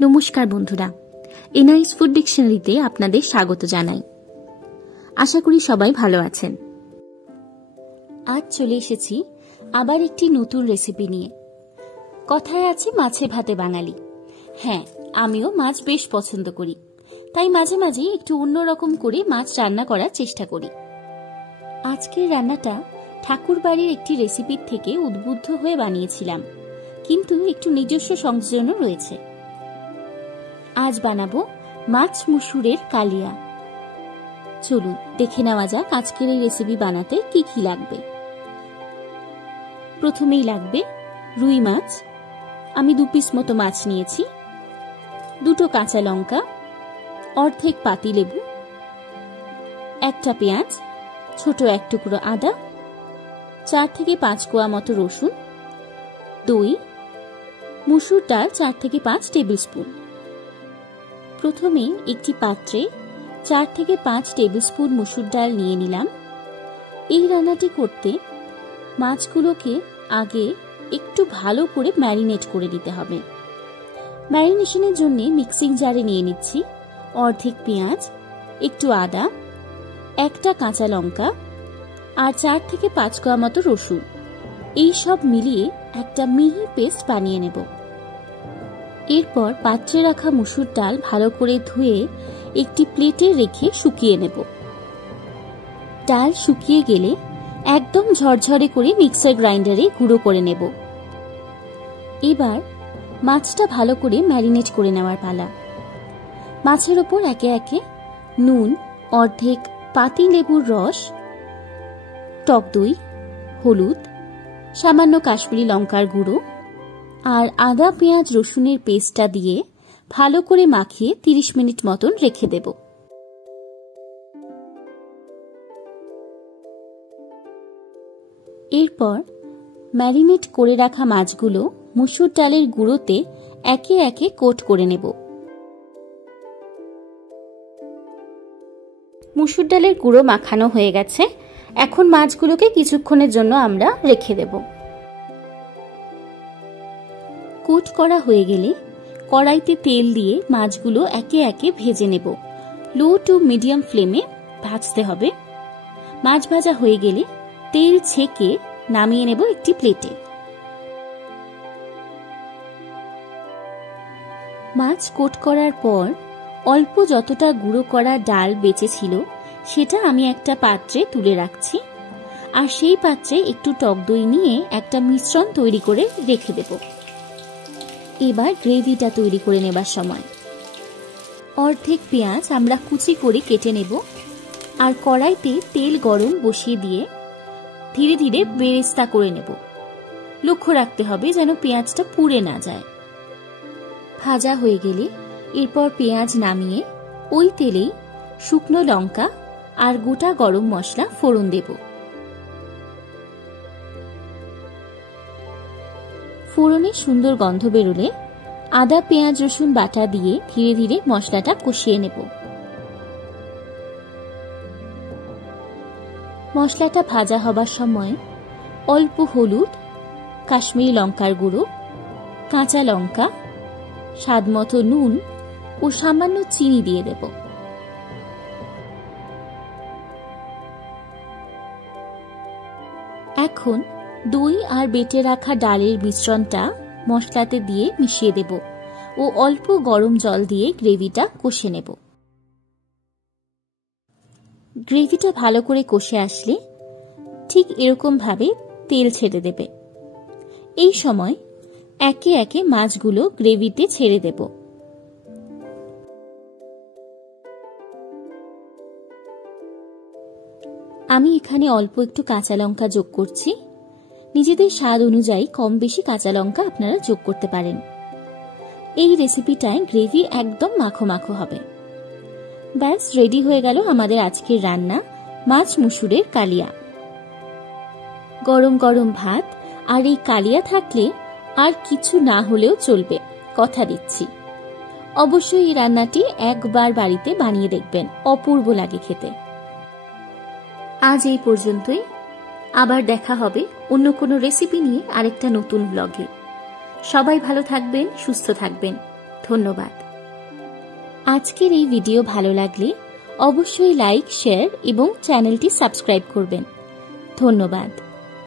নমস্কার বন্ধুরা, NIS food ডিকশনারিতে আপনাদের স্বাগত জানাই। আশা করি সবাই ভালো আছেন। আজ চলে এসেছি আবার একটি নতুন রেসিপি নিয়ে। কথায় আছে মাছে ভাতে বাঙালি। হ্যাঁ, আমিও মাছ বেশ পছন্দ করি, তাই মাঝে মাঝে একটু অন্যরকম করে মাছ রান্না করার চেষ্টা করি। আজকের রান্নাটা ঠাকুর বাড়ির একটি রেসিপির থেকে উদ্বুদ্ধ হয়ে বানিয়েছিলাম, কিন্তু একটু নিজস্ব সংযোজনও রয়েছে। আজ বানাবো মাছ মুসুরের কালিয়া। চলুন দেখে নেওয়া যাক আজকের এই রেসিপি বানাতে কি কি লাগবে। প্রথমেই লাগবে রুই মাছ। আমি 2 পিস মতো মাছ নিয়েছি, 2 কাঁচা লঙ্কা, অর্ধেক পাতিলেবু, 1টা পেঁয়াজ, ছোট 1 টুকরো আদা, 4 থেকে 5 কোয়া মতো রসুন, দই, মুসুর ডাল 4 থেকে 5 টেবিল স্পুন। প্রথমে একটি পাত্রে 4 থেকে 5 টেবিল স্পুন মুসুর ডাল নিয়ে নিলাম। এই রান্নাটি করতে মাছগুলোকে আগে একটু ভালো করে ম্যারিনেট করে নিতে হবে। ম্যারিনেশনের জন্য মিক্সিং জারে নিয়ে নিচ্ছি অর্ধেক পেঁয়াজ, একটু আদা, 1টা কাঁচা লঙ্কা আর 4 থেকে 5 কোয়া মতো রসুন। এই সব মিলিয়ে একটা মিহি পেস্ট বানিয়ে নেব। এরপর পাত্রে রাখা মুসুর ডাল ভালো করে ধুয়ে একটি প্লেটে রেখে শুকিয়ে নেব। ডাল শুকিয়ে গেলে একদম ঝরঝরে করে মিক্সার গ্রাইন্ডারে গুঁড়ো করে নেব। এবার মাছটা ভালো করে ম্যারিনেট করে নেওয়ার পালা। মাছের ওপর একে একে নুন, অর্ধেক পাতিলেবুর রস, টক দই, হলুদ, সামান্য কাশ্মীরি লঙ্কার গুঁড়ো আর আদা পেঁয়াজ রসুনের পেস্টটা দিয়ে ভালো করে মাখিয়ে 30 মিনিট মতন রেখে দেব। এরপর ম্যারিনেট করে রাখা মাছগুলো মুসুর ডালের গুঁড়োতে একে একে কোট করে নেব। মুসুর ডালের গুঁড়ো মাখানো হয়ে গেছে। এখন মাছগুলোকে কিছুক্ষণের জন্য আমরা রেখে দেব। কোট করা হয়ে গেলে কড়াইতে তেল দিয়ে মাছগুলো একে একে ভেজে নেব। লো টু মিডিয়াম ফ্লেমে ভাজতে হবে। মাছ ভাজা হয়ে গেলে তেল ছেঁকে নামিয়ে নেব একটি প্লেটে। মাছ কোট করার পর অল্প যতটা গুঁড়ো করা ডাল বেঁচে ছিল সেটা আমি একটা পাত্রে তুলে রাখছি, আর সেই পাত্রে একটু টক দই নিয়ে একটা মিশ্রণ তৈরি করে রেখে দেব। এবার গ্রেভিটা তৈরি করে নেবার সময় অর্ধেক পেঁয়াজ আমরা কুচি করে কেটে নেব, আর কড়াইতে তেল গরম বসিয়ে দিয়ে ধীরে ধীরে বেরেস্তা করে নেব। লক্ষ্য রাখতে হবে যেন পেঁয়াজটা পুড়ে না যায়। ভাজা হয়ে গেলে এরপর পেঁয়াজ নামিয়ে ওই তেলেই শুকনো লঙ্কা আর গোটা গরম মশলা ফোড়ন দেব। ফোড়নে সুন্দর গন্ধ বেরোলে আদা পেঁয়াজ রসুন বাটা দিয়ে ধীরে ধীরে মশলাটা কষিয়ে নেব। মশলাটা ভাজা হবার সময় অল্প হলুদ, কাশ্মীরি লঙ্কার গুঁড়ো, কাঁচা লঙ্কা, স্বাদমতো নুন ও সামান্য চিনি দিয়ে দেব। এখন দই আর বেটে রাখা ডালের মিশ্রণটা মশলাতে দিয়ে মিশিয়ে দেব ও অল্প গরম জল দিয়ে গ্রেভিটা কষে নেব। গ্রেভিটা ভালো করে কষে আসলে ঠিক এরকম ভাবে তেল ছেড়ে দেবে। এই সময় একে একে মাছগুলো গ্রেভিতে ছেড়ে দেব। আমি এখানে অল্প একটু কাঁচা লঙ্কা যোগ করছি। নিজেদের স্বাদ অনুযায়ী কম বেশি কাঁচা লঙ্কা আপনারা যোগ করতে পারেন। এই রেসিপিটায় গ্রেভি একদম মাখো মাখো হবে। ব্যাস রেডি হয়ে গেল আমাদের আজকের রান্না মাছ মুসুরের কালিয়া। গরম গরম ভাত আর এই কালিয়া থাকলে আর কিছু না হলেও চলবে, কথা দিচ্ছি। অবশ্যই এই রান্নাটি একবার বাড়িতে বানিয়ে দেখবেন, অপূর্ব লাগে খেতে। আজ এই পর্যন্তই। আবার দেখা হবে অন্য কোনো রেসিপি নিয়ে আরেকটা নতুন ব্লগে। সবাই ভালো থাকবেন, সুস্থ থাকবেন। ধন্যবাদ। আজকের এই ভিডিও ভালো লাগলে অবশ্যই লাইক, শেয়ার এবং চ্যানেলটি সাবস্ক্রাইব করবেন। ধন্যবাদ।